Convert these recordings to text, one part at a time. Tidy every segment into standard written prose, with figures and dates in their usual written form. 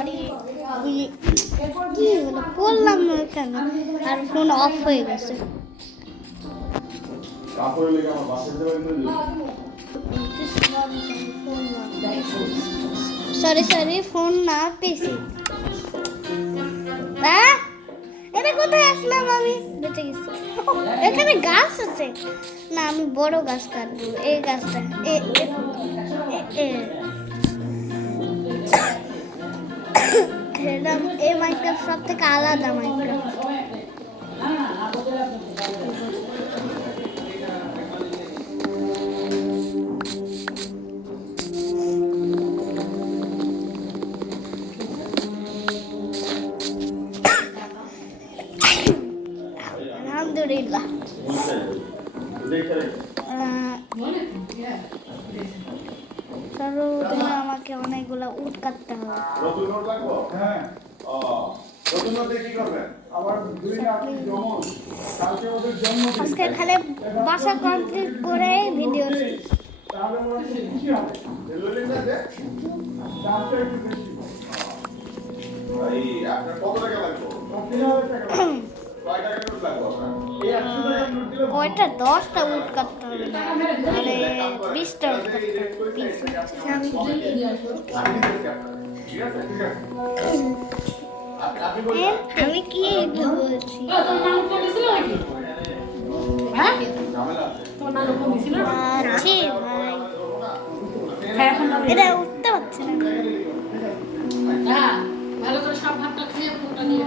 Sorry কি হলো বললাম না কেন আর ফোন অফ হয়ে গেছে সরি ফোন না পেয়েছি এটা কোথায় আসলাম আমি বেঁচে গেছি এখানে গাছ আছে না আমি বড় গাছ কাটবো এই গাছটা এই মাইনক্রাফট সব থেকে আলাদা মাইনক্রাফট আলহামদুলিল্লাহ আমাকে অনেকগুলো উট কাটতে হবে আজকে খালি বাসা কমপ্লিট করে ভিডিও কয়টা 10টা উট কাটতে হবে না আরে 20টা উট কাটতে আমি কি বলছি এটা উঠতে পারছে না ভালো করে সব ভাতটা খেয়ে ফোনটা নিয়ে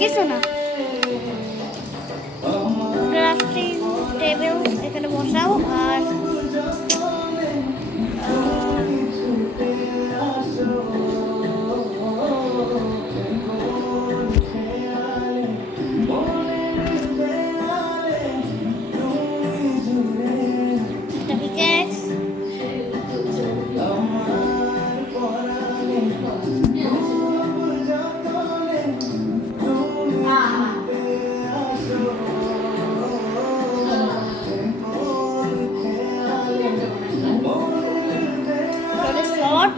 কিছু না ক্রাফটিং টেবিল এখানে বসাও আর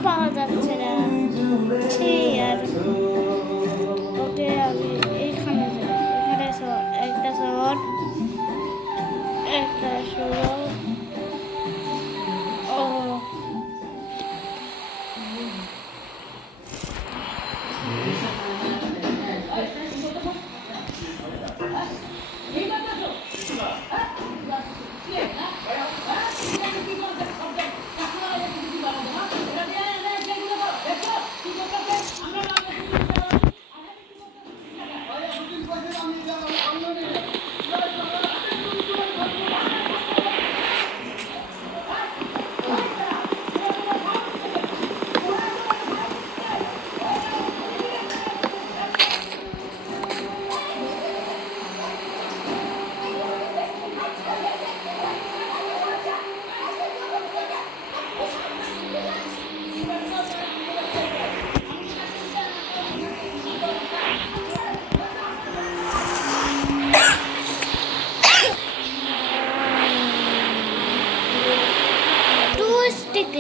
পাওয়া যাচ্ছে না আর ওকে আমি এইখানে একটা শট একটা ও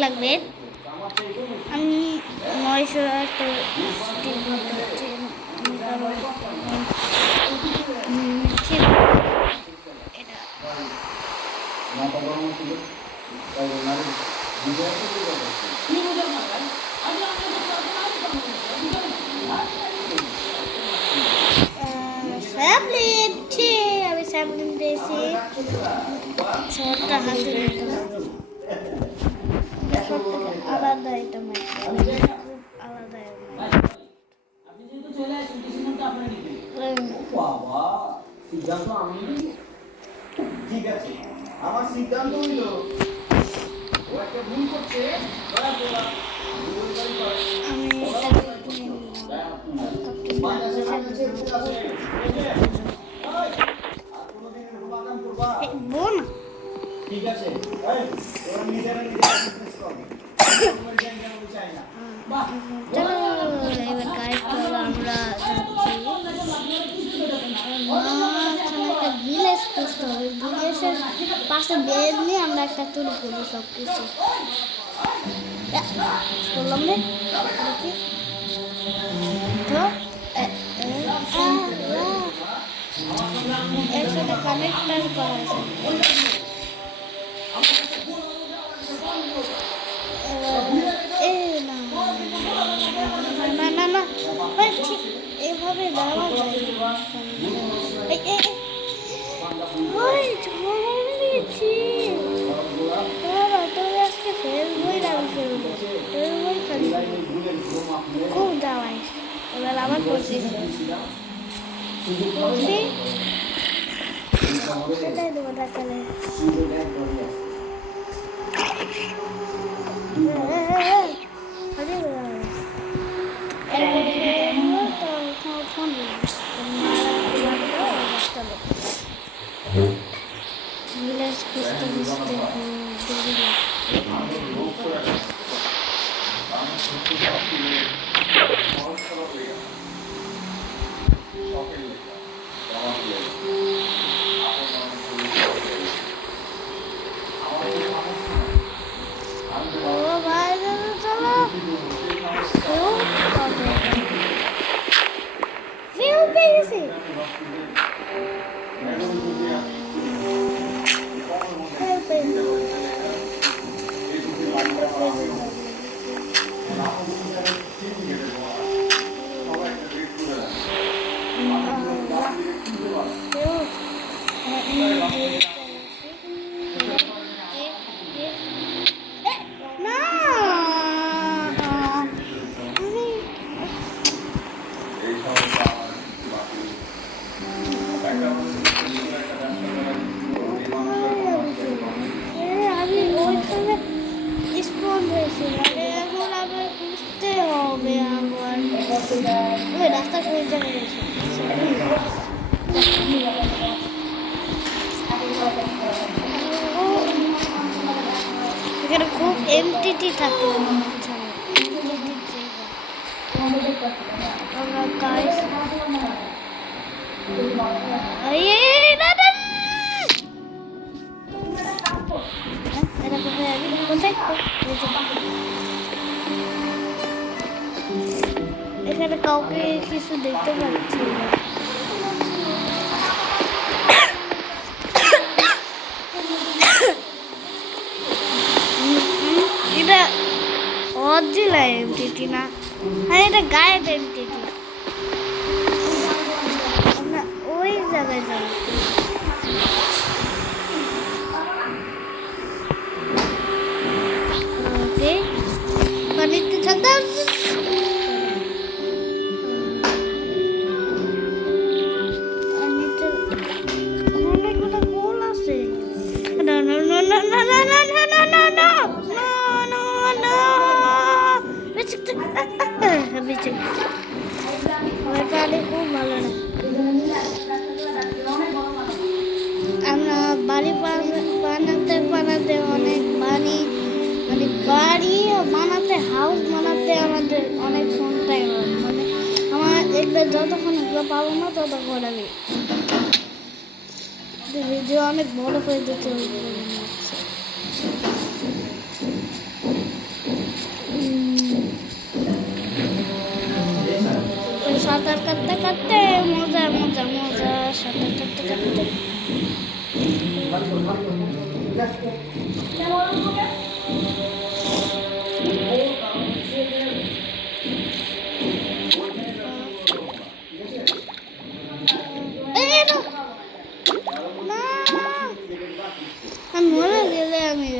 লাগবে আমি 900 স্টিক স্যামলিন দিয়েছি, শহরটা হাসি দিতে হবে। সব থেকে আলাদা এটা মাইক, খুব আলাদা ঠিক আছে, আমার সিদ্ধান্ত হইল ও একটা ভুল করছে। আমি বোন ঠিক আছে, নিজেরা বিজনেস করবে, চাই না। চলো এবার গাড়ি করে আমরা যাচ্ছি। একটা ভিলেজ খুঁজতে হবে, ভিলেজের পাশে বের নিয়ে আমরা একটা তৈরি করবো সব কিছু। করলাম রে দেখি তো এর সাথে কানেক্টার করা আছে। না না না ভাই, ঠিক এভাবে দেওয়া যায় না। আজকে ফেলবই না, আমি ফেলবো, ফেলবই খালি খুব দাওয়াই। এবার আবার করছি সেটাই দেবো দেখালে। ভিলেজ খুঁজতে খুঁজতে দেরি ও ভাই চলো ফিউ পেয়ে গেছি। আমি ওইখানে স্পন হয়েছিলাম, এখন আবার খুঁজতে হবে। আমার ওই রাস্তা কোন জায়গায় গেছে, এখানে খুব এমটিটি থাকে। আমরা গাইস এখানে কাউকে কিছু দেখতে পাচ্ছি না। এটা অরিজিনাল এমটিটি না, আর এটা গায়েব এমটিটি। আমরা ওই জায়গায় যাই। ওকে পানিতে ছাড়তে খুব ভালো না। আমরা বাড়ি বানাতে বানাতে অনেক বাড়ি বানাতে, হাউস বানাতে আমাদের অনেক ফোন টাইম, মানে আমার এগুলো যতক্ষণ এগুলো পাবো না ততক্ষণ আমি ভিডিও অনেক বড় হয়ে যেতে হবে। সাঁতার কাটতে কাটতে মজা মজা মজা, সাঁতার কাটতে কাটতে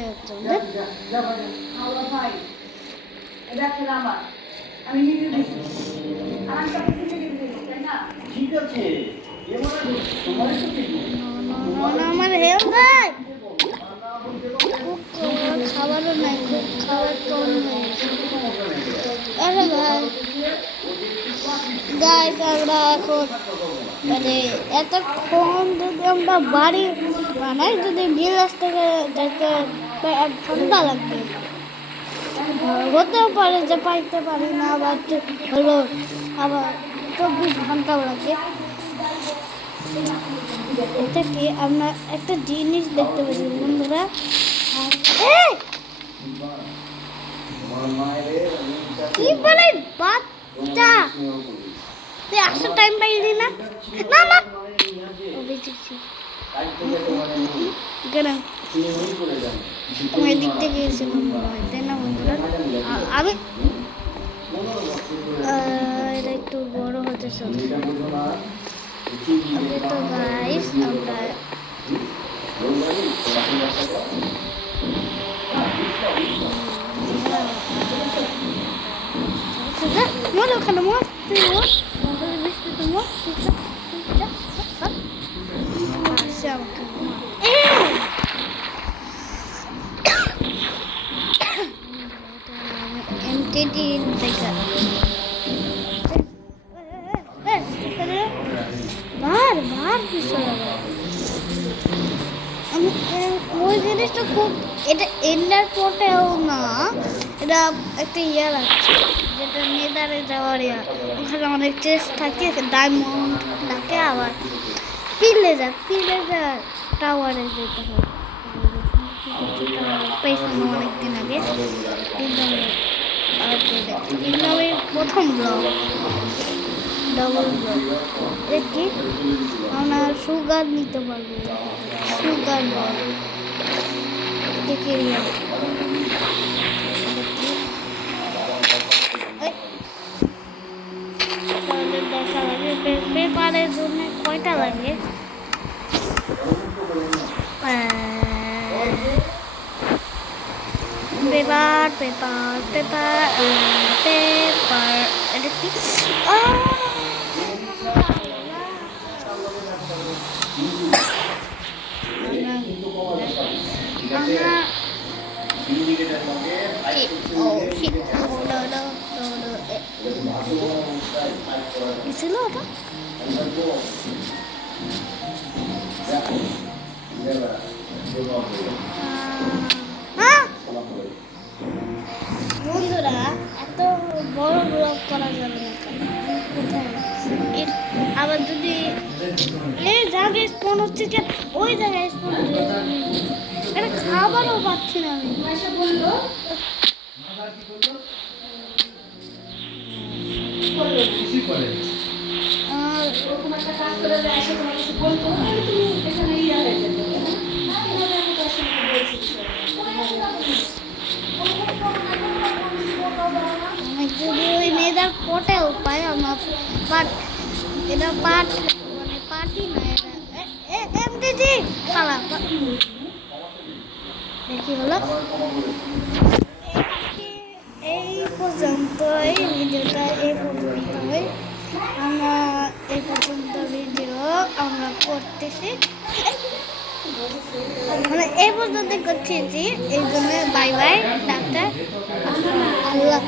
হচ্ছে আমার ভাই এটা খেলা আমার আমি নিজে দিচ্ছি আর আমি তাকে কিনে দিই তাই না ঠিক আছে এমন তোমার তো ঠিক আমার হেল দেয় খাবারও নাই খুব খাবার কম হয়েছে আরে ভাই গাইস আমরা এখন মানে এতক্ষণ যদি আমরা বাড়ি বানাই যদি ভিলেজ থেকে যেতে 1 ঘন্টা লাগবে হতেও পারে যে পাইতে পারি না আবার হলো আবার 24 ঘন্টা লাগে এটা কি আমরা একটা জিনিস দেখতে পাচ্ছি বন্ধুরা এই! কি বলে বাচ্চা তুই আসতে টাইম পাইলি না না না ও বেঁচেছি কেন তোমার দিক থেকে এসে তাই না বন্ধুরা আমি এটা একটু বড় হতে চলছে আমি তো গাইস আমরা মর ওখানে মর তুই মর বৃষ্টি তুই মর আসে আমাকে এমটিটি দেখা বার পিছনে আমি ওই জিনিসটা খুব এটা এন্ডার পোর্টেও না এটা একটা ইয়ে লাগছে যেটা নেদারে যাওয়ার ইয়া ওখানে অনেক চেস্ট থাকে ডায়মন্ড থাকে আবার পিলেজার টাওয়ারে যেতে হয় পেয়েছিলাম অনেকদিন আগে কিন্তু আমি প্রথম ব্লগ ডবল ব্লগ এটা কি আমরা সুগার নিতে পারবো সুগার বল দেখে দেখা লাগে পেপারের জন্য কয়টা লাগে পেপার পেপার পেপার পেপার এটা কি আমরা ছিল ওটা বন্ধুরা এত বড় ব্লগ করা যাবে না কোথায় আবার যদি এই জায়গায় স্পন হচ্ছে কেন ওই জায়গায় স্পন এটা খাবারও পাচ্ছি না আমি বললো যদি ওই মেয়েদের পোটেও পাই আমার বাট এটা পাট মানে পাটি না এটা এমডিজি পালা দেখি হলো এই পর্যন্ত এই ভিডিওটা এই পর্যন্তই আমরা এই পর্যন্ত ভিডিও আমরা করতেছি মানে এই পর্যন্ত করতেছি এই জন্য বাই বাই ডাক্তার আল্লাহ